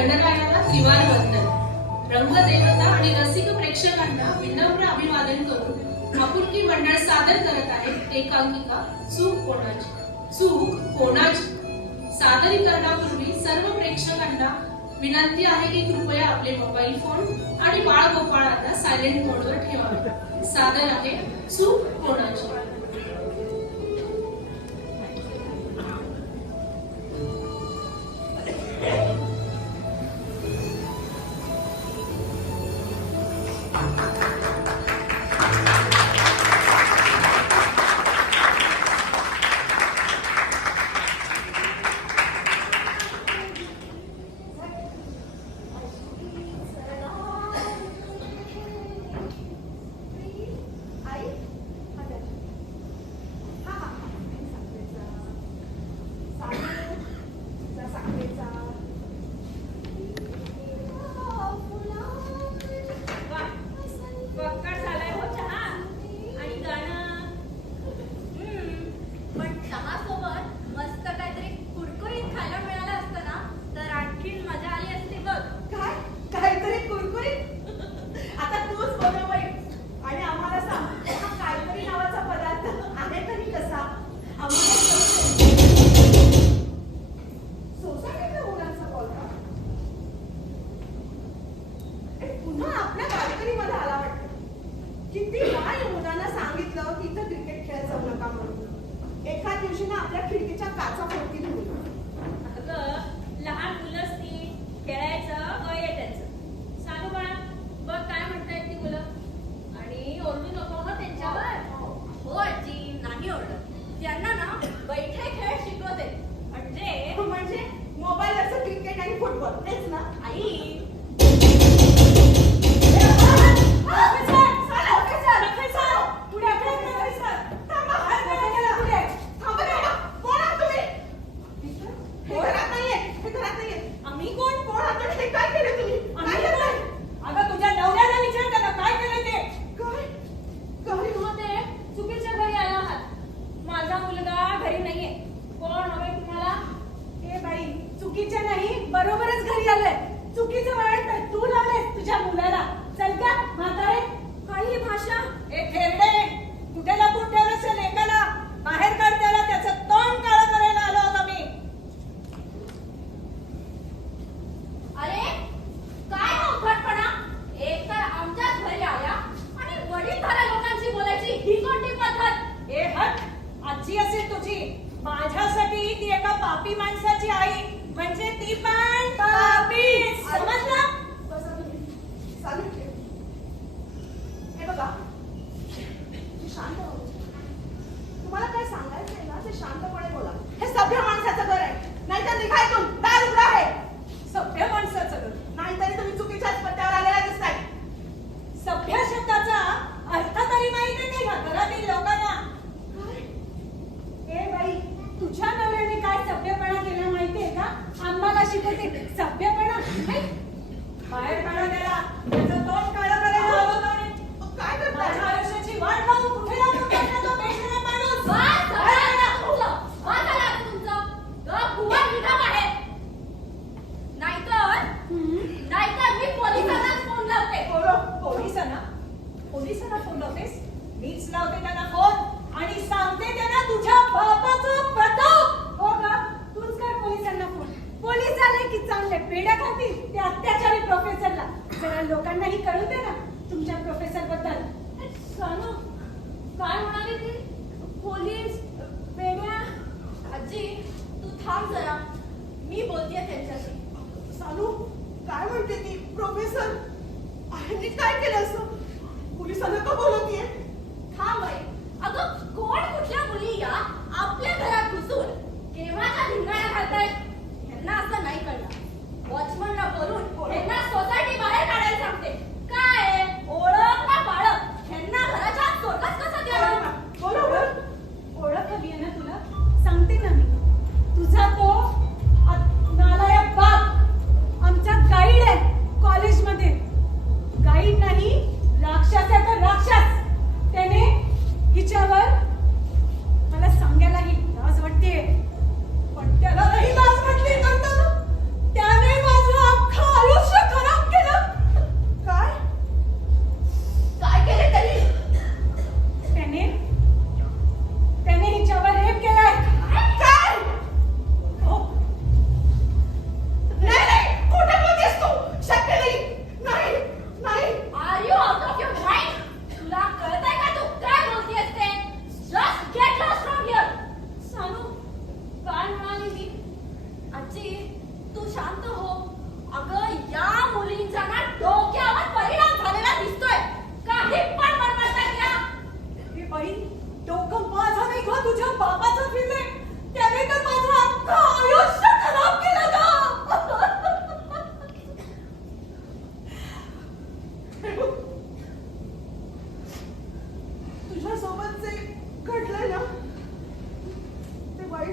गणरायाला त्रिवार वंदन. रंगदेवता आणि रसिक प्रेक्षकांना विनम्र अभिवादन करून आपुलकी मंडळ सादर करत आहे एकांकिका चूक कोणाची. सादरीकरणापूर्वी सर्व प्रेक्षकांना विनंती आहे की कृपया आपले मोबाईल फोन आणि बाळगोपाळांना सायलेंट मोडवर ठेवावे. सादर आहे चूक कोणाची. लोकांनाही कळू दे ना तुमच्या प्रोफेसर बद्दल. काय म्हणाली ती? पोलीस बेड्या? आजी तू थांब जरा, मी बोलतेय त्यांच्याशी. सानू काय म्हणते ती? प्रोफेसर आणि काय केलं असं? पोलिसांना का बोलवतीये? थांब बाई. अगं कोण कुठल्या मुली या आपल्या घरात घुसून केव्हाच्या धिंगाणा घालतायत? ह्यांना असं नाही कळलं. वॉचमनला बोलून ह्यांना सोसायटी बाहेर काढायला सांगते. काय ओळख ना पाळख, ह्यांना घराच्या आत सोडताच कसं केलं? बरोबर ओळख हवी आहे ना तुला? सांगते ना मी. तुझा तो नालायक बाप आमचा गाईड आहे कॉलेजमध्ये. गाईड नाही, राक्षस आहे तो, राक्षस.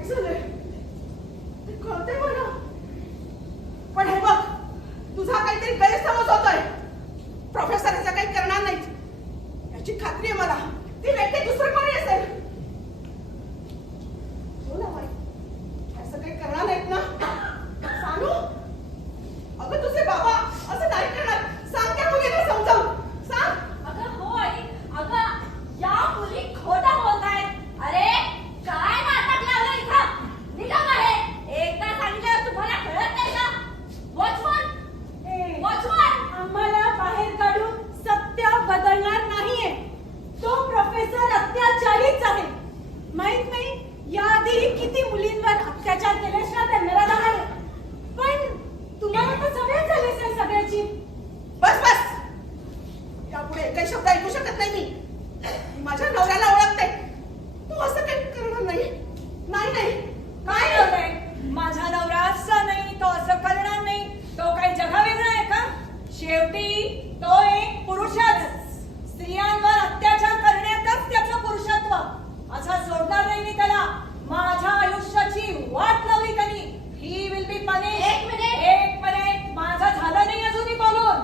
वाईट झालंय ते कळतंय मला. पण हे बघ, तुझा काहीतरी गैरसमज होतोय. प्रोफेसर असं काही करणार नाहीत याची खात्री आहे मला. ती व्यक्ती दुसरं कोणी असेल. हो ना बाई, असं काही करणार नाहीत ना सानू? अगं तुझे बाबा असं नाही करणार. सांग त्या मुलीला समजावून सांग. अगं हो आई, अगं या मुली खोटं बोलतायत. अरे काय नाटक लावलं इथं? निघा बाहेर. एकदा सांगितलं तुम्हाला कळत नाही का? Watchman, watchman. आम्हाला बाहेर काढून सत्य बदलणार नाहीये. तो प्रोफेसर अत्याचारीच आहे. माहित नाही याआधी किती मुलींवर अत्याचार केल्याशिवाय त्या नराला आहे. पण तुम्हाला तर सगळ्यात झाले सर सगळ्याची. बस बस, यापुढे एकही शब्द ऐकू शकत नाही मी. माझ्या नवऱ्याला ओळखते. तू असं काही करणार नाही. नाही नाही काय बोलताय? माझा नवरा असा नाही, तो असं करणार नाही. तो काही जगावेगळा आहे का? शेवटी तो एक पुरुषच. स्त्रियांवर अत्याचार करण्यातच त्याचं पुरुषत्व. असा सोडणार नाही मी त्याला. माझ्या आयुष्याची वाट लावली त्यांनी. He will be punish. एक मिनिट. एक मिनिट. माझं झालं नाही अजूनही बोलून.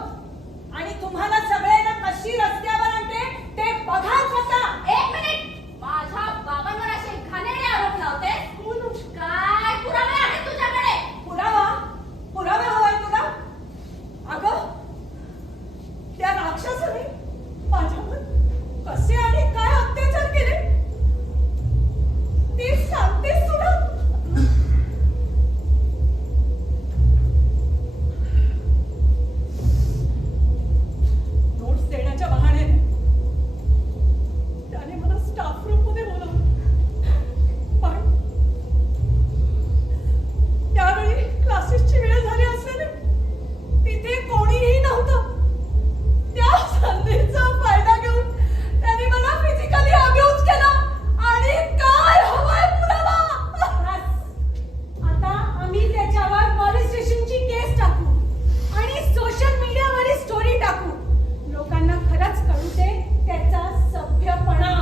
आणि तुम्हाला सगळ्यांना कशी रस्त्यावर आणते ते बघाच होता. एक मिनिट. माझ्या बाबांवर असे घाणेरडे आरोप लावते. काय पुरावे आहेत तुझ्याकडे? पुरावा? पुरावा हवाय तुला? अगं त्या राक्षसाने माझ्यावर कसे आणि काय अत्याचार केले ते सांगतेस तुला? नोट्स देण्याच्या बहाण्याने त्याने मला स्टाफ रूम मध्ये बोलावलं. पण त्यावेळी क्लासेसची वेळ झाली असल्याने तिथे कोणीही नव्हतं. त्या संधीचा फायदा घेऊन त्याने मला फिजिकली अब्यूज केला. आणि काय हवंय पुरावा? आता आम्ही त्याच्यावर पोलीस स्टेशनची केस टाकू आणि सोशल मीडियावर स्टोरी टाकू. लोकांना खरंच कळू दे त्याचा सभ्यपणा.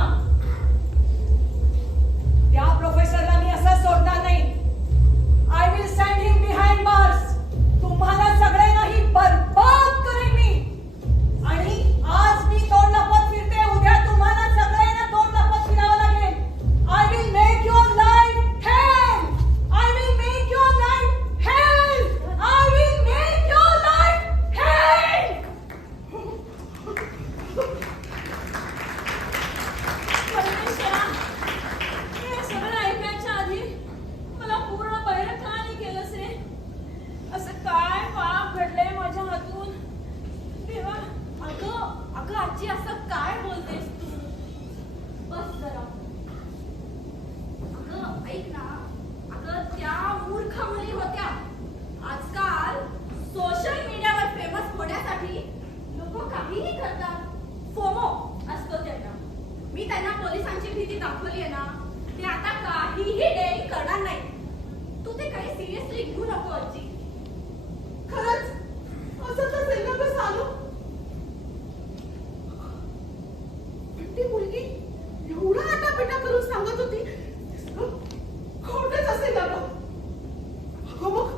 त्या प्रोफेसरला मी असं सोडणार नाही. I will send him behind bars. तुम्हाला सगळ्यांनाही बर्बाद करेन मी. आणि आज मी तोंड लपत फिरते, उद्या तुम्हाला सगळ्यांना तोंड लपत फिरावं लागेल. I will make your life hell. I will make your life hell. I will make your life hell. परमेश्वरा, हे सगळं ऐकायच्या आधी मला पूर्ण बहिरं का नाही केलंस रे? असं काय पाप घडलंय माझ्या हातून? देवा, अगं आजी असं काय बोलतेस तू? बस जरा. अगं ऐक ना. अगं त्या मूर्ख मुली होत्या. आजकाल सोशल मीडियावर फेमस होण्यासाठी लोक काहीही करतात. फोमो असतो त्यांना. मी त्यांना पोलिसांची भीती दाखवली आहे ना, ते आता काहीही डेअरिंग करणार नाही. तू ते काही सिरियसली घेऊ नको आजी. खरंच असंच असेल ना गं सानू? पण ती मुलगी एवढा आटापिटा करून सांगत होती, खोटच असेल ना गं? अगं मग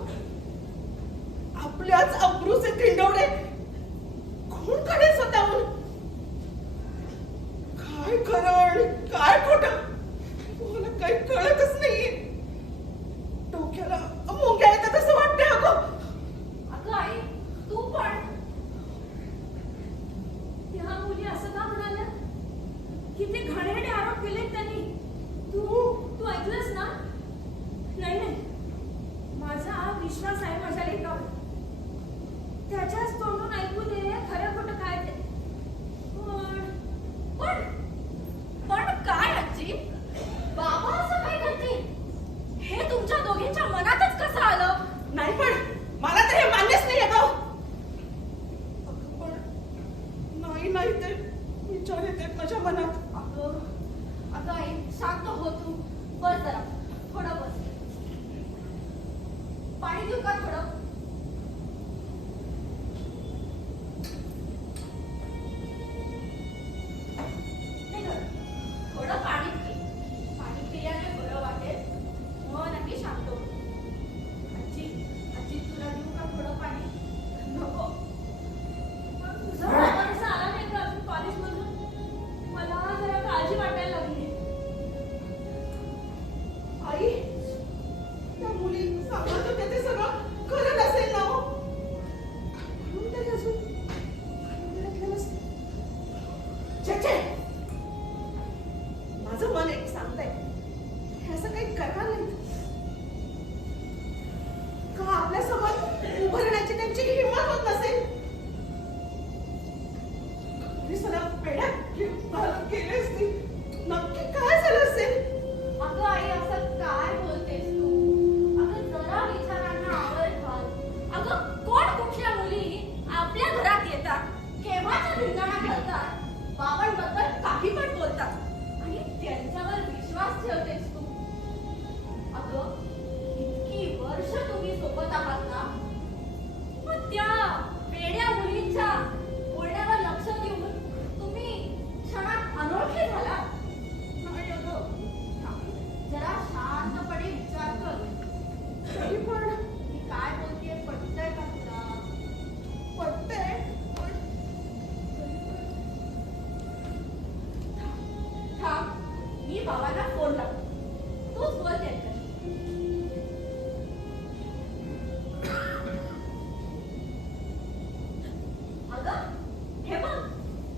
आपल्याच अब्रूचे तिंडवडे कोण काढेल स्वतःहून? काय खरं आणि काय खोटं मला काही कळतच नाहीये. डोक्याला मुंग्या येतात असं वाटतंय अगं. अगं आई, तू पण. त्या मुली असं का म्हणाल्या? किती घाणेरडे आरोप केलेत त्यांनी. तू ऐकलंस ना? नाही नाही, माझा विश्वास आहे माझ्या लेकावर. त्याच्याच तोंडून ऐकू दे खरं खोटं काय ते. पण पण काय आजी? बाबा असं काय करतील? हे तुमच्या दोघींच्या मनातच कसं आलं? नाही पण मला तर हे मान्यच नाही गं. पण नाही ते विचार येतात माझ्या मनात. अगं आई, शांत हो तू. बस जरा, थोडं बस. पाणी देऊ का थोडं? हे धर. थोडं पाणी पी. पाणी पिल्याने बरं वाटेल. छे छे. माझं मन एक सांगतंय हे असं काही करणार नाही का आपल्या समोर उभं राहण्याची त्यांची हिंमत होत नसेल. पोलिसाला पेढ्यात केलेच नाही. नक्की काय झालं असेल. अगं आई असं काय बोलतेस तू? अगं जरा विचारांना आवर घाल. अगं कोण कुठल्या मुली आपल्या घरात येतात, केव्हाचा धिंगाणा घालतात, बाबांबद्दल काही पण बोलतात आणि त्यांच्यावर विश्वास ठेवतेस तू. अगं इतकी वर्ष तुम्ही सोबत आहात ना, मग त्या वेड्या मुलींच्या बोलण्यावर लक्ष देऊन तुम्ही क्षणात अनोळखी झाला. नाही अगं. जरा शांतपणे विचार कर. तरी पण मी काय बोलतेय पटतंय का तुला? पटतंय. थांब, मी बाबांना फोन लावतो. तूच बोल त्यांच्याशी. अगं हे बघ,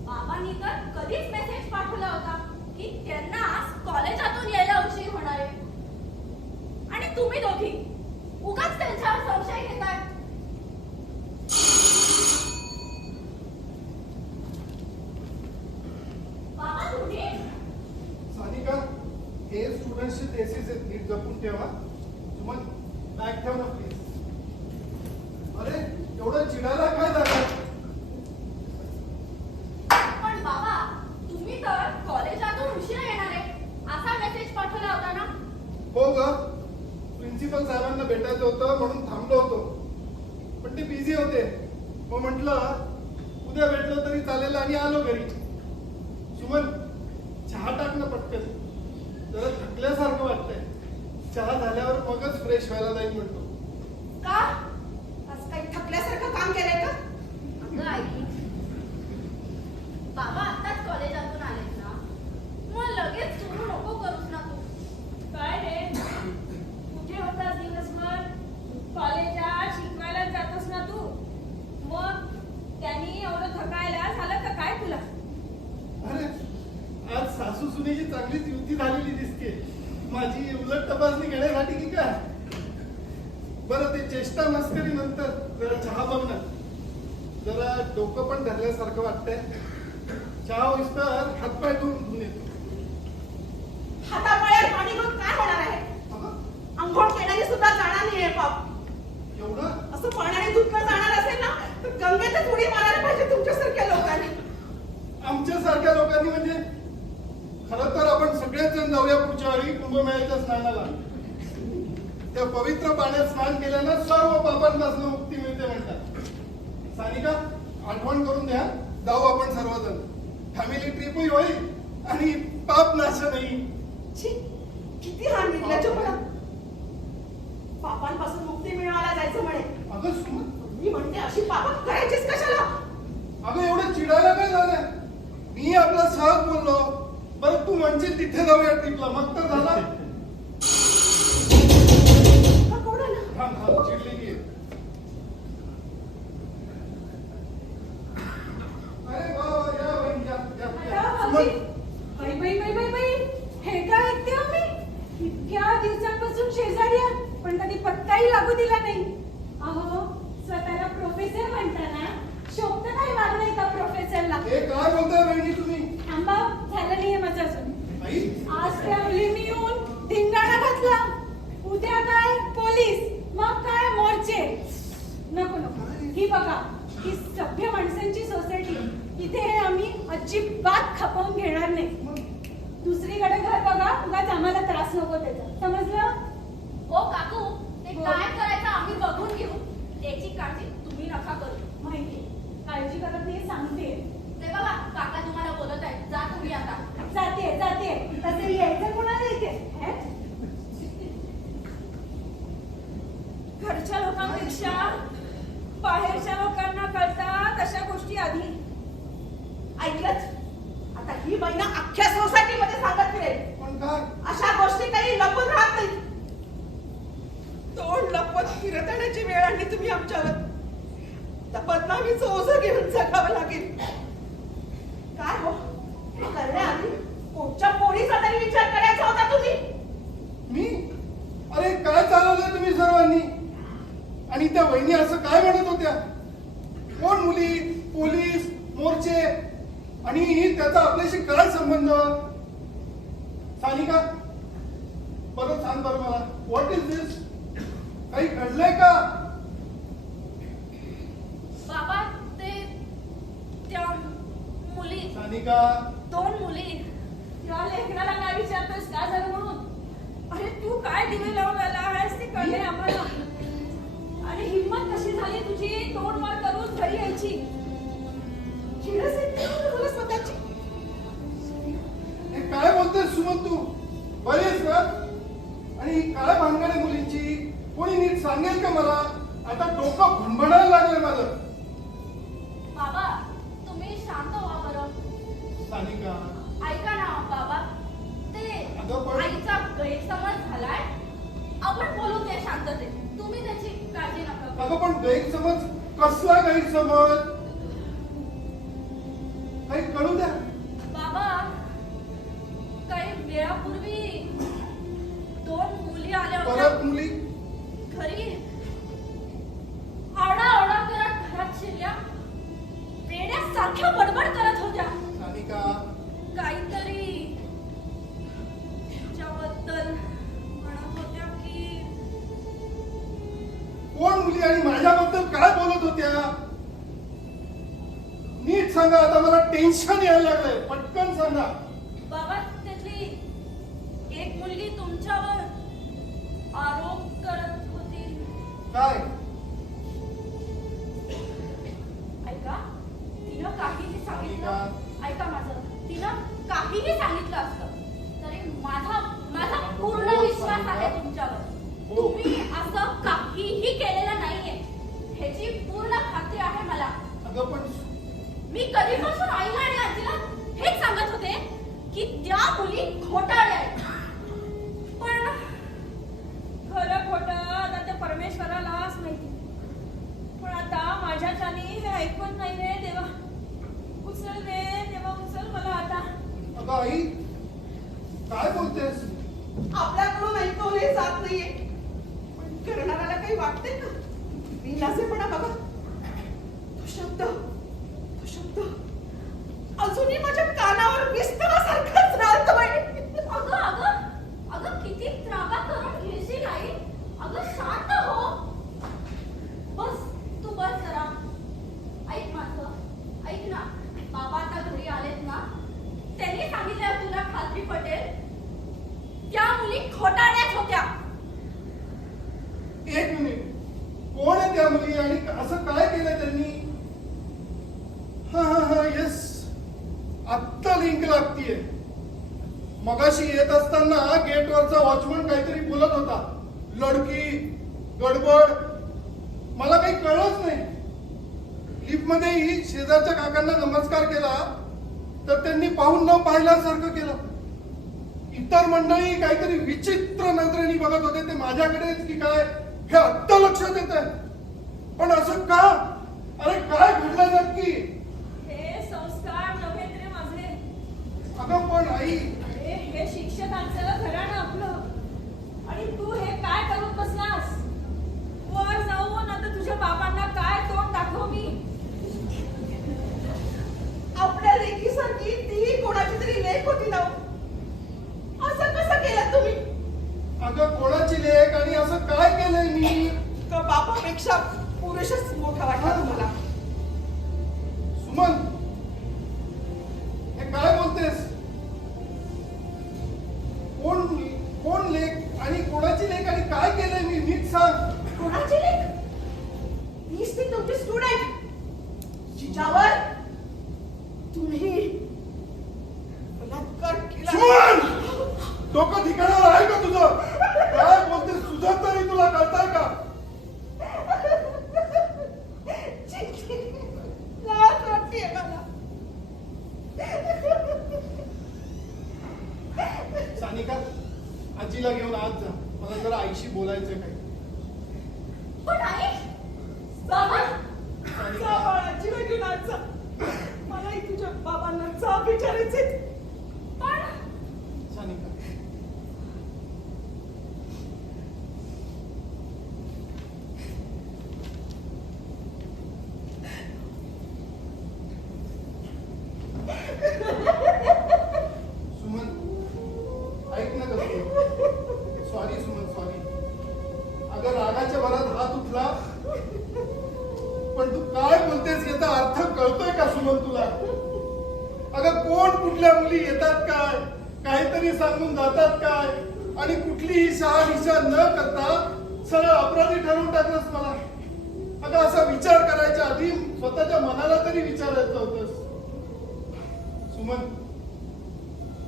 बाबांनी तर कधीच मेसेज पाठवला होता की त्यांना आज कॉलेजातून यायला उशीर होणार आहे. आणि तुम्ही दोघी उगाच त्यांच्यावर संशय घेताय. बाबा तुम्ही सानिका, हे स्टुडंट्सचे टेसेस आहेत, नीट जपून ठेवा. सुमन, बॅग ठेव ना प्लीज. अरे एवढं चिडायला काय झालं? पण बाबा तुम्ही तर कॉलेजातून उशिरा येणार आहे असा मेसेज पाठवला होता ना. हो ग, प्रिन्सिपल साहेबांना भेटायचं होतं म्हणून थांबलो होतो, पण ते बिझी होते. मग म्हटलं उद्या भेटलो तरी चालेल आणि आलो घरी. सुमन, चहा टाक ना पटकन, जरा थकल्यासारखं वाटतंय. चहा झाल्यावर मगच फ्रेश व्हायला जाईल म्हणतो. का आज काही थकल्यासारखं काम केलंय का. अगं आई, बाबा आताच कॉलेजातून आलेत ना, मग लगेच सुरू नको करूस ना तू. काय रे, कुठे होतास दिवसभर? कॉलेजात शिकवायला जातोस ना तू? मग त्यांनी एवढं थकायला झालं का काय तुला? अरे आज सासू सुनेची चांगलीच युती झालेली दिसते. माझी उलट तपासणी घेण्यासाठी की काय? बरं ते चेष्टा मस्करी नंतर जरा चहा बघ ना. जरा डोकं पण धरल्यासारखं वाटतंय. चहा होईस्तर हातपाय धुवून येतो. हातापायात पाणी घेऊन काय होणार आहे. अगं, अंघोळ केल्याने सुद्धा जाणार नाहीये पाप. एवढं असं पाण्याने धुतलं जाणार असेल ना तर गंगेतच उडी मारायला पाहिजे तुमच्यासारख्या लोकांनी. आमच्यासारख्या लोकांनी म्हणजे खरं तर आपण सगळेच जण जाऊया पुढच्या वेळी कुंभमेळ्याच्या स्नानाला. त्या पवित्र पाण्यात स्नान केल्यानं सर्व पापांपासून मुक्ती मिळते म्हणतात. सानिका, आठवण करून द्या, जाऊ आपण सर्वजण. फॅमिली ट्रिपही होईल आणि पाप नाशनही. छी, किती हा निर्लज्जपणा. पापांपासून मुक्ती मिळवायला जायचं म्हणे. अगं सुमन, मी म्हणते अशी पाप करायचीच कशाला. अगं एवढं चिडायला काय झालंय? मी आपला सहज बोललो. बरं तू म्हणशील तिथे जाऊया ट्रिपला, मग तर झाला. हा कोण आला? थांब थांब, चिडली की. अरे वा वा, या बहीण, या. सुमन, बाई बाई बाई बाई बाई, हे काय ऐकते हो मी? इतक्या दिवसांपासून शेजारी आहात, पण कधी पत्ताही लागू दिला नाही. अहो, स्वतःला प्रोफेसर म्हणताना शोभत काय वागणं का प्रोफेसरला? हे काय बोलताय बहिणी तुम्ही? थांबा, झालं नाहीये माझं अजून. आई, आज त्या मुलींनी येऊन धिंगाणा घातला. उद्या काय पोलीस, मग काय मोर्चे. नको नको, ही बघा, ही सभ्य माणसांची सोसायटी. इथे हे आम्ही अजिबात खपवून घेणार नाही. दुसरीकडे घर बघा, उगाच आम्हाला त्रास नको त्याचा, समजलं? ओ काकू, ते काय करायचं आम्ही बघून घेऊ. त्याची काळजी तुम्ही नका करू. माहिती, काळजी करत नाही सांगते. ते बघा, काका तुम्हाला बोलत आहेत, जा तुम्ही आता. जाते जाते, तसे यायचं कोणाला इथे हे? घरच्या लोकांपेक्षा बाहेरच्या लोकांना कळतात अशा गोष्टी आधी. ऐकलंच, आता ही महिना अख्ख्या सोसायटीमध्ये सांगत फिरेल. पण काय? अशा गोष्टी काही लपून राहत नाही. तोंड लपवत फिरत येण्याची वेळ आणली तुम्ही आमच्यावर. त्या बदनामीचं ओझं घेऊन जगावं लागेल. काय हो, बहिणी असं काय म्हणत होत्या? कोण मुली? पोलीस, मोर्चे आणि त्याचा आपल्याशी काय संबंध? सानिका, परत सांग बरं मला, व्हॉट इज दिस? काही घडलंय का? बाबा ते त्या मुली सानिका, 2 मुली या लेकराला काय विचारतोस का झालं म्हणून? अरे तू काय दिवे लावून आला आहेस ते कळले आम्हाला. आणि हिम्मत कशी झाली तुझी तोंड मार करून घरी यायची? चिडच येते तुला स्वतःची. हे काय बोलतेस सुमन तू? बरी आहेस का? आणि ही काय भानगड आहे मुलींची? कोणी नीट सांगेल का मला? आता डोकं भणभणायला लागलंय माझं. बाबा तुम्ही शांत व्हा बरं. सानिका, ऐका ना बाबा, ते अगं पण- आईचा गैरसमज झालाय. आपण बोलू ते शांततेत. तुम्ही त्याची काळजी नका करू. अगं पण गैरसमज कसला गैरसमज? काही कळू द्या. बाबा काही वेळापूर्वी 2 मुली आल्या परत होत्या मुली? घरी. आरडाओरडा करत घरात शिरल्या. वेड्यासारख्या बडबड करत होत्या. सानिका, काहीतरी तुझ्याबद्दल म्हणत होत्या की कोण मुली आणि माझ्याबद्दल काय बोलत होत्या? नीट सांगा, आता मला टेन्शन यायला लागलंय. पटकन सांगा. बाबा त्यातली एक मुलगी तुमच्यावर आरोप करत होती. काय? ऐका, तिनं काहीही सांगितलं. ऐका माझं, तिनं काहीही सांगितलं असतं तरी माझा पूर्ण विश्वास आहे तुमच्यावर. तुम्ही असं काहीही केलेलं नाहीये ह्याची पूर्ण खात्री आहे मला. अगं पण मी कधीपासून आईला आणि आजीला हेच सांगत होते की त्या मुली घोटाळल्या आहेत. पण खरं खोटं आता त्या परमेश्वरालाच माहिती. पण आता माझ्याच्याने हे ऐकून नाही रे देवा. उचल रे देवा, उचल मला आता. अगं आई, काय बोलतेस? आपल्याकडून ऐकवले जात नाहीये, पण करणाऱ्याला काही वाटते का? विनासेपणा बघा. तो शब्द अजूनही माझ्या कानावर विस्तारासारखाच राहतोय. अगं अगं अगं किती त्रागा करून घेशील आई. अगं शांत हो. बस तू बस जरा. ऐक माझं, ऐक ना. बाबा आता घरी आलेत ना, त्यांनी सांगितलं तुला खात्री पटेल त्या मुली घोटाळ्याच होत्या. एक मिनिट, कोण आहे त्या मुली आणि असं काय केलं त्यांनी? हा येस, आत्ता लिंक लागतीये. मगाशी येत असताना गेटवरचा वॉचमन काहीतरी बोलत होता. लडकी, गडबड, मला काही कळलंच नाही. लिफ्ट मध्येही शेजारच्या काकांना नमस्कार केला तर त्यांनी पाहून न पाहिल्यासारखं केलं. इतर मंडळी काहीतरी विचित्र नजरेने बघत होते. ते माझ्याकडेच की काय हे आत्ता लक्षात येत आहे. पण असं का? अरे काय घडलं नक्की? हे संस्कार नव्हे रे माझे. अगं पण आई, अरे हे शिक्षकांचं घराणं आपलं. आणि तू हे काय करून बसलास? वर जाऊन आता तुझ्या बाबांना काय तोंड दाखव मी? आपल्या लेकीसारखी ती कोणाची तरी लेक होती ना. असं कसं केलं तुम्ही? अगं कोणाची लेक आणि असं काय केलंय मी? का बापापेक्षा पुरुषच मोठा वाटला तुम्हाला? सुमन, हे काय बोलतेस? कोण लेक आणि कोणाची लेक आणि काय केलंय मी? नीट सांग. कोणाची लेक? मीच ती तुमची स्टुडंट जिच्यावर तुम्ही बलात्कार केला. सुमन, डोकं ठिकाणावर आहे का तुझं? काय बोलतेस? तुझं तरी तुला कळतंय का? लाज वाटतेय मला. सानिका, आजीला घेऊन आज जा. मला जरा आईशी बोलायचंय काही. पण आई, बाबा जा बाळाची घेऊन आज जा. मलाही तुझ्या बाबांना जा विचारायचे. पण सानिका, मुली येतात काय, काहीतरी सांगून जातात काय, आणि कुठलीही शहानिशा न करता सरळ अपराधी ठरवून टाकलंस मला. अगं असा विचार करायच्या आधी स्वतःच्या मनाला तरी विचारायचं होतंस. सुमन,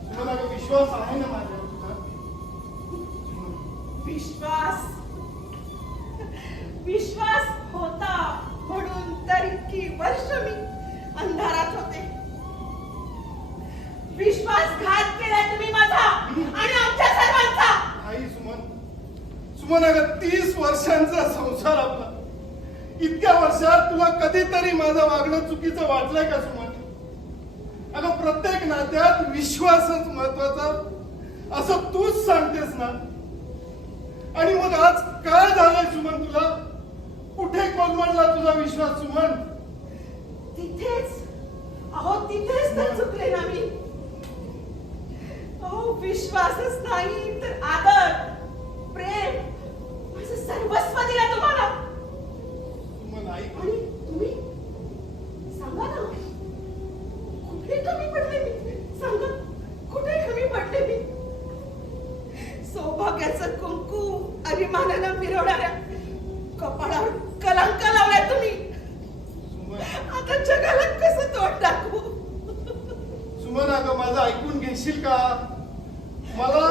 सुमन अगं विश्वास आहे ना माझ्यावर तुझा? विश्वास होता म्हणून तर इतकी वर्ष मी अंधारात होते. विश्वासघात केलाय तुम्ही माझा आणि आमच्या सर्वांचा. आई सुमन, सुमन अगं 30 वर्षांचा संसार आपला. इतक्या वर्षात तुला कधीतरी माझं वागणं चुकीचं वाटलंय का सुमन? अगं प्रत्येक नात्यात विश्वासच महत्वाचा असं तूच सांगतेस ना. आणि मग आज काय झालंय सुमन तुला? कुठे कोलमडला तुझा विश्वास सुमन? तिथेच तर चुकले ना मी. अहो विश्वासच नाही तर आदर, प्रेम, माझं सर्वस्व दिलं तुम्हाला. सुमन आई, आणि तुम्ही सांगा ना, कुठे कमी पडले मी? सांगा, कुठे कमी पडले मी? सौभाग्याचं कुंकू अभिमानानं मिरवणाऱ्या कपाळावर कलंक लावलाय तुम्ही. सुमन, आता जगाला कसं तोंड दाखवू? सुमन अगं माझं ऐकून घेशील का? मला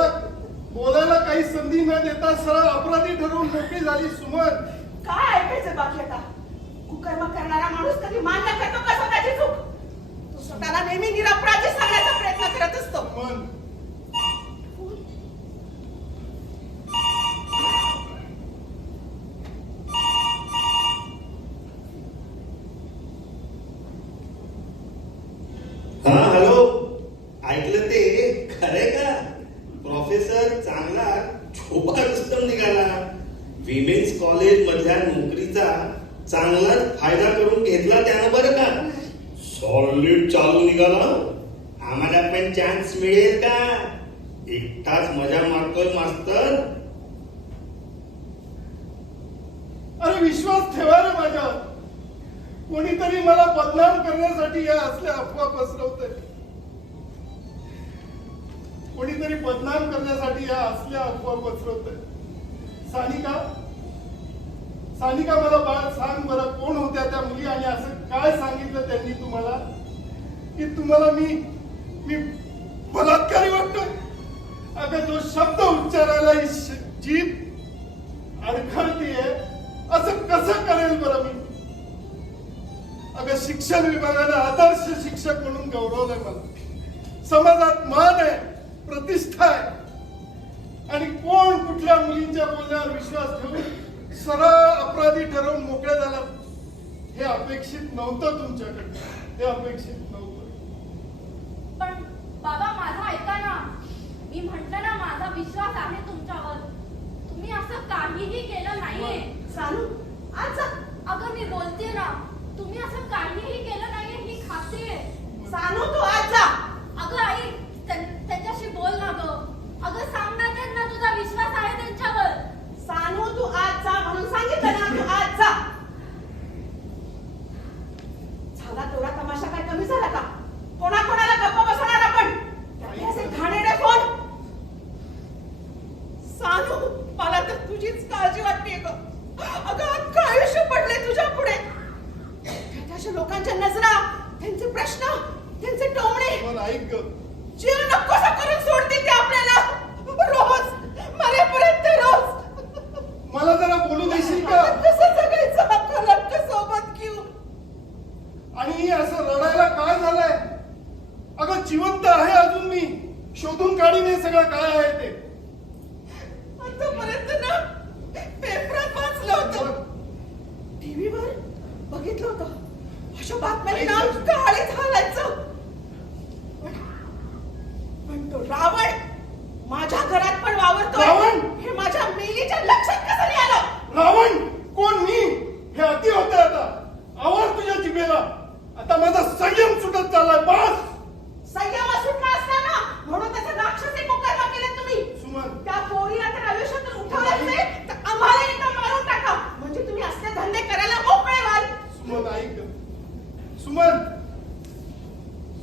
बोलायला काही संधी न देता सरळ अपराधी ठरवून मोकळी झाली सुमन. काय ऐकायचं बाकी आता? कुकर्म करणारा माणूस कधी मान्य करतो का स्वतःची चूक? तो स्वतःला नेहमी निरपराधी सांगण्याचा प्रयत्न करत असतो. सुमन, हा हॅलो, ऐकलं ते खरंय का? प्रोफेसर चांगला छोपा रुस्तम निघाला. विमेन्स कॉलेज मधल्या नोकरीचा चांगलाच फायदा करून घेतला त्यानं बरं का. सॉलिड चालू निघाला. आम्हाला पण चान्स मिळेल का? एकटाच मजा मारतोय मास्तर. अरे विश्वास ठेवा रे माझ्यावर. कोणीतरी मला बदनाम करण्यासाठी या असल्या अफवा पसरवतंय. कोणीतरी बदनाम करण्यासाठी या असल्या अफवा पसरवतंय. सानिका मला बाळ सांग बरं, कोण होत्या त्या मुली आणि असं काय सांगितलं त्यांनी तुम्हाला की तुम्हाला मी बलात्कारी वाटतोय? अगं जो शब्द उच्चारायला ही जीभ अडखळतीये, असं कसं करेल बरं मी? अगं शिक्षण विभागानं आदर्श शिक्षक म्हणून गौरवलंय मला. समाजात मान आहे, प्रतिष्ठा आहे. आणि कोण कुठल्या मुलींच्या बोलण्यावर विश्वास ठेवून सरळ अपराधी ठरवून मोकळ्या झाला? हे अपेक्षित नव्हतं तुमच्याकडे. हे अपेक्षित नव्हतं. पण बाबा माझा ऐका ना. मी म्हटलं ना माझा विश्वास आहे तुमच्यावर. तुम्ही असं काहीही केलं नाहीये. सानू, आज जा. अगं मी बोलते ना, तुम्ही असं काहीही केलं नाहीये ही खात्री आहे. सानू तू आज जा. अगं आई त्याच्याशी बोल ना गं. अगं सांग ना त्यांना तुझा विश्वास आहे त्यांच्यावर. सानू तू आज जा म्हणून सांगितलं ना, तू आज जा. झाला तेवढा तमाशा काय कमी झाला का? कोणाकोणाला गप्प बसवणार आपण? त्यातले असे घाणेरडे फोन. सानू मला तर तुझीच काळजी वाटते ग. अगं अख्खं आयुष्य पडले तुझ्या पुढे. अशा लोकांच्या नजरा, त्यांचे प्रश्न, त्यांचे टोमणे, मला ऐक ग. जीव नकोसा करून सोडते ते आपल्याला. रोज मरेपर्यंत रोज. मला जरा बोलू देशील का? कसं जगायचं हा कलंक सोबत घेऊन? आणि असं रडायला काय झालंय? अगं जिवंत आहे अजून मी. शोधून काढीन हे सगळं काय आहे ते. आतापर्यंत ना पेपरात वाचलं होतं, टीव्हीवर बघितलं होतं. अशा बातम्यांनी ना काळीच हालायचं. पण तो रावण माझ्या घरात पण वावरतोय. रावण? हे माझ्या मेलीच्या लक्षात कसं नाही आलं? रावण कोण? मी? हे अति होतंय आता. आवाज तुझ्या जिभेला. आता माझा संयम सुटत चाललाय. बस. संयम सुटला असताना म्हणून त्याचा राक्षसी मुकर्म केले तुम्ही. सुमन, त्या पोरीला तर आयुष्यातून उठवलंच नाही तर आम्हाला इथं मारून टाका. म्हणजे तुम्ही असले धंदे करायला मोकळे व्हाल. सुमन ऐक. सुमन,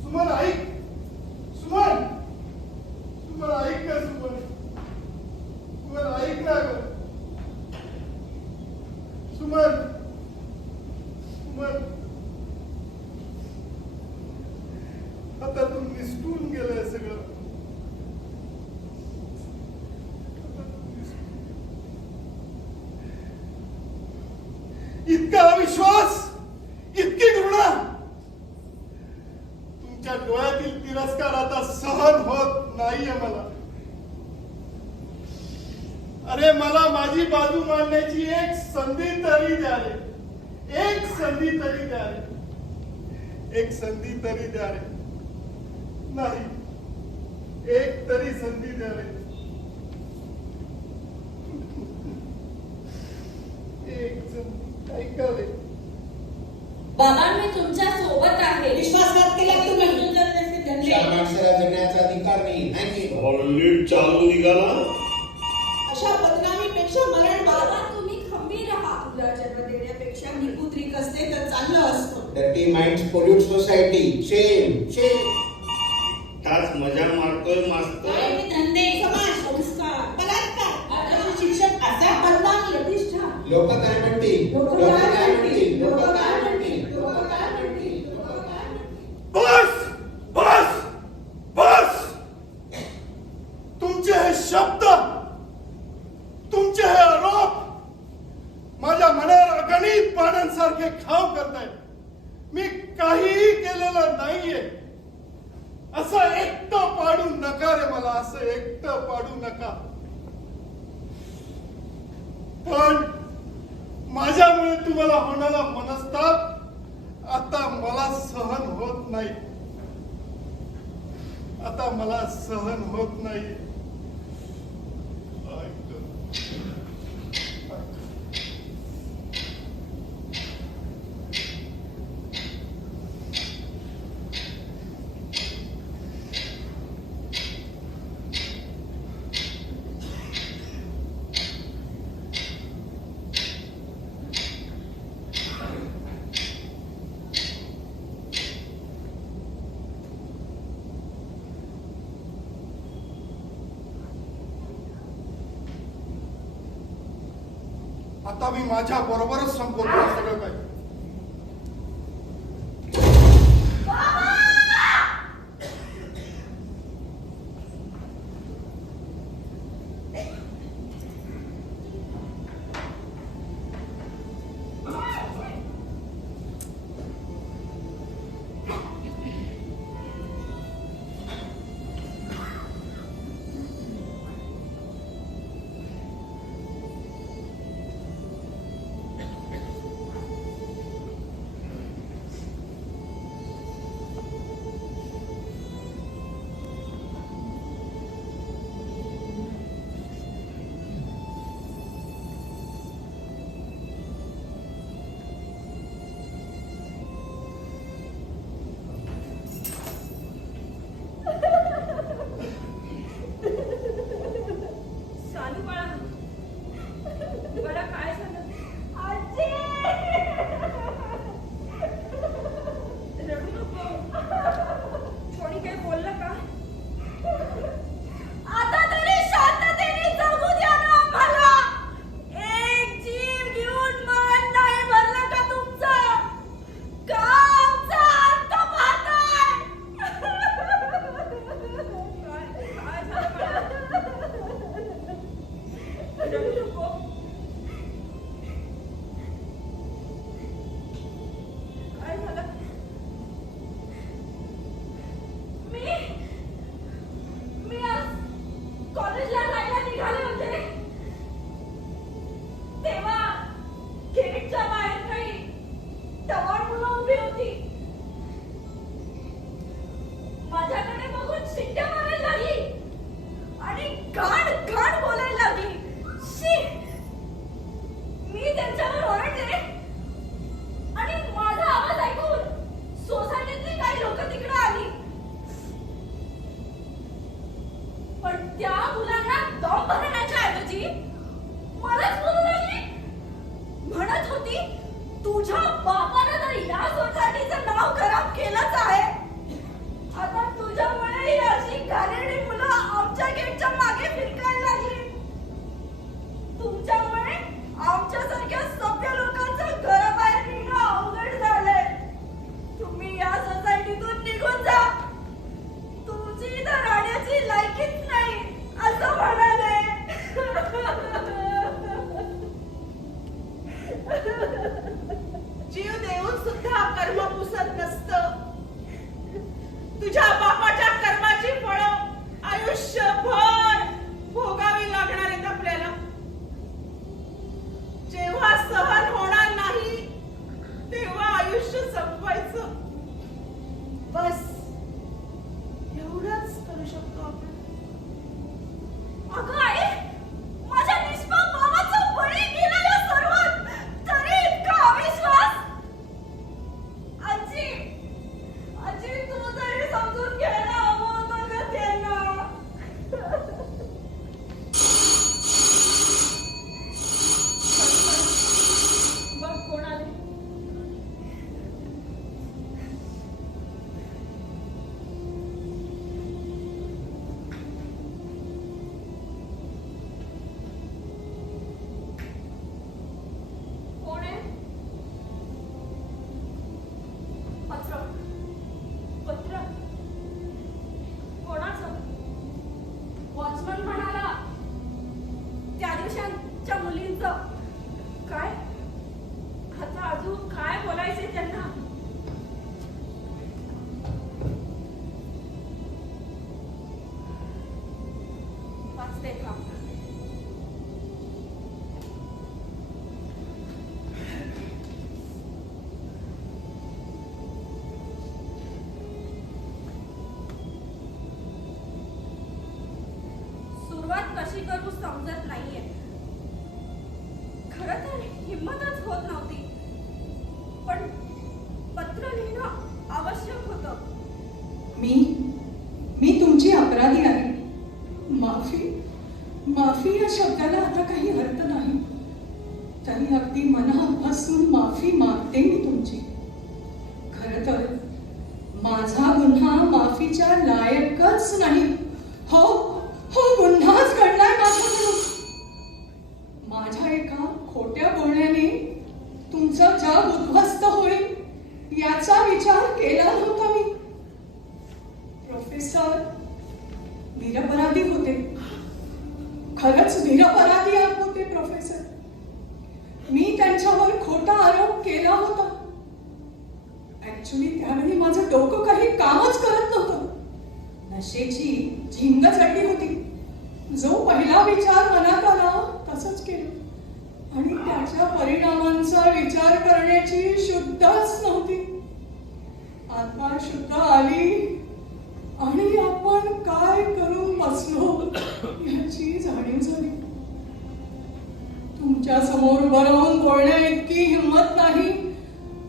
सुमन ऐक. सुमन निसटून गेलंय सगळं. इतका अविश्वास, इतकी घृणा, तुमच्या डोळ्यातील तिरस्कार आता सहन होत नाहीये मला. अरे मला माझी बाजू मांडण्याची एक संधी तरी द्या रे, एक संधी तरी द्या रे, एक संधी तरी द्या रे. नाही, एक तरी संधी द्या रे, एक संधी. ऐका रे, बाबा मी तुमच्या सोबत आहे. विश्वासघात केला तुम्ही. त्या माणसाला जगण्याचा अधिकार नाही, नाही की? नीट चालू निघाला. अशा बदनामीपेक्षा मरण बाबा बाबा तुम्ही खंबीर राहा. तुला जन्म देण्यापेक्षा निपुत्रिक असते तर चांगलं असतं. Dirty minds pollute society. Shame, shame. ताच मजा मारतोय मास्तर. धंदे, समाज, संस्कार, बलात्कार, आदर्श शिक्षक असा बदनाम प्रतिष्ठा. लोक काय म्हणतील? लोक लोक काय काय म्हणतील? म्हणतील? लोक लोक काय काय म्हणतील? म्हणतील? लोक काय म्हणतील? लोक काय म्हणतील? बस बस बस. तुमचे हे शब्द, तुमचे हे आरोप माझ्या मनावर अगणित बाणांसारखे घाव करतायत. मी काहीही केलेलं नाहीये. असं एकटं पाडू नका रे मला, असं एकटं पाडू नका. पण माझ्यामुळे तुम्हाला होणारा मनस्ताप आता मला सहन होत नाही. आता मला सहन होत नाही. आता मी माझ्या बरोबरच संपवतो सगळं काही. ते थांबणार. सुरुवात कशी करू समजत नाहीये. खरं तर हिंमतच होत नव्हती, पण पत्र लिहिणं आवश्यक होतं. मी तुमची अपराधी आहे. माफी या शब्दाला आता काही अर्थ नाही. तरी अगदी मनापासून माफी मागते मी तुमची. खरं तर माझा गुन्हा माफीच्या लायकच नाही. हो गुन्हाच घडलाय माझ्याकडून. माझ्या एका खोट्या बोलण्याने तुमचं जग उद्ध्वस्त होईल याचा विचार केला नव्हता मी. प्रोफेसर निरपराधी होते. खरंच निरपराधी होते प्रोफेसर. मी त्यांच्यावर खोटा आरोप केला होता. ऍक्च्युली त्यावेळी माझं डोकं काही कामच करत नव्हतं. नशेची झिंग चढली होती. जो पहिला विचार मनात आला तसंच केलं आणि त्याच्या परिणामांचा विचार करण्याची शुद्धच नव्हती. आता शुद्ध आली आणि आपण काय करून बसलो याची जाणीव झाली. तुमच्या समोर उभं राहून बोलण्या इतकी हिंमत नाही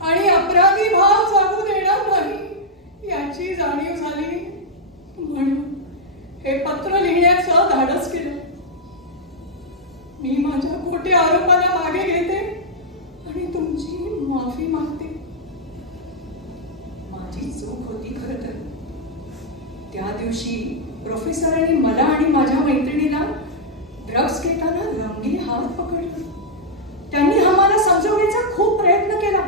आणि अपराधी भाव जागू देणार नाही याची जाणीव झाली. म्हणून हे पत्र लिहिण्याचं धाडस केलं. मी माझ्या खोट्या आरोपाला मागे घेते आणि तुमची माफी मागते. माझी चूक होती खरं तर. त्या दिवशी प्रोफेसरांनी मला आणि माझ्या मैत्रिणीला ड्रग्ज घेताना रंगीत हात पकडले. त्यांनी आम्हाला समजवण्याचा खूप प्रयत्न केला,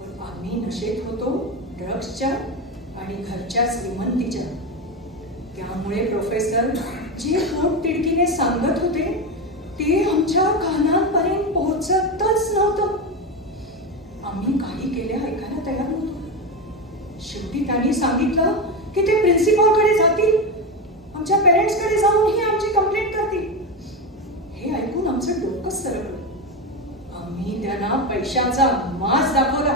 पण आम्ही नशेत होतो ड्रग्जच्या आणि घरच्या श्रीमंतीच्या. त्यामुळे प्रोफेसर जे पोटतिडकीने सांगत होते ते आमच्या कानांपर्यंत पोहोचतच नव्हतं. आम्ही काही केले ऐकायला तयार नव्हतो. शेवटी त्यांनी सांगितलं की ते प्रिन्सिपॉलकडे जातील, आमच्या पेरेंट्सकडे जाऊन ही आमची कंप्लेंट करतील. हे ऐकून आमचं डोकं सरकलं. आम्ही त्यांना पैशाचा माज दाखवला,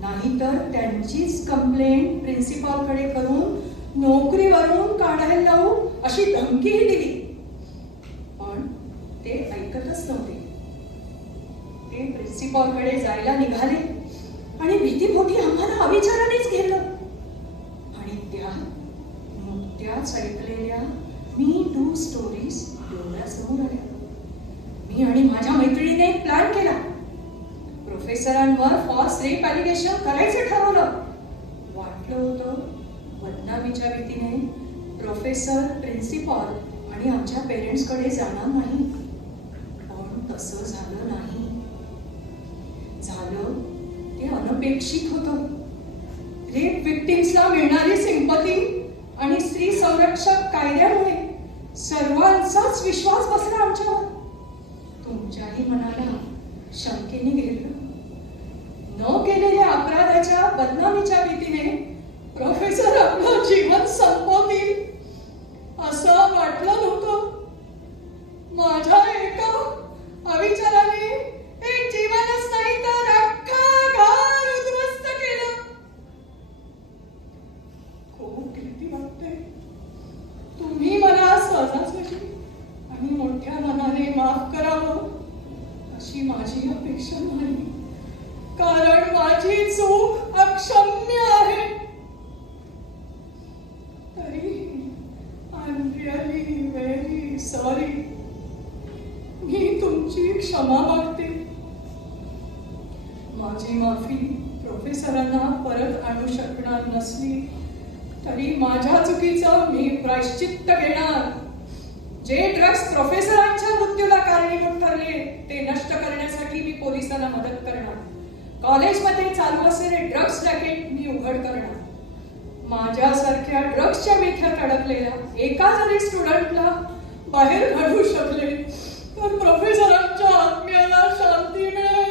नाहीतर त्यांचीच कंप्लेंट प्रिन्सिपॉलकडे करून नोकरीवरून काढायला लावू अशी धमकीही दिली. पण ते ऐकतच नव्हते. ते प्रिन्सिपॉलकडे जायला निघाले आणि भीतीपोटी आम्हाला अविचारानेच घेतलं. आणि त्या नुकत्याच ऐकलेल्या मी टू स्टोरीज डोळ्यासमोर आल्या. मी आणि माझ्या मैत्रिणीने एक प्लॅन केला. प्रोफेसरांवर फॉल्स रेप ॲलिगेशन करायचं ठरवलं. वाटलं होतं बदनामीच्या भीतीने प्रोफेसर, प्रिन्सिपॉल आणि आमच्या पेरेंट्सकडे जाणार नाही. पण तसं झालं नाही. झालं ते अनपेक्षित होतं. रेप विक्टिम्सला मिळणारी सिंपती आणि स्त्री संरक्षक कायद्यामुळे सर्वांचाच विश्वास बसला आमच्यावर. तुमच्याही मनाला शंकेने घेतलं. न केलेल्या अपराधाच्या बदनामीच्या भीतीने प्रोफेसर आपलं जीवन संपवतील असं वाटलं नव्हतं. माझ्या एका अविचाराने एक जीवनच नाही तर अख्खा घर उद्ध्वस्त केलं. खूप भीती वाटते. तुम्ही मला सहजासहजी आणि मोठ्या मनाने माफ करावं अशी माझी अपेक्षा नाही, कारण माझी चूक अक्षम्य आहे. तरी I am really very sorry. मी तुमची क्षमा मागते. माझी माफी प्रोफेसरांना परत आणू शकणार नसली तरी माझ्या चुकीचं मी प्रायश्चित्त घेणार. जे ड्रग्ज प्रोफेसरांच्या मृत्यूला कारणीभूत ठरले ते नष्ट करण्यासाठी मी पोलिसांना मदत करणार. कॉलेजमध्ये चालू असलेले ड्रग्ज रॅकेट मी उघड करणार. माझ्यासारख्या ड्रग्जच्या विळख्यात अडकलेल्या एका जरी स्टुडंटला बाहेर काढू शकले तर प्रोफेसरांच्या आत्म्याला शांती मिळेल.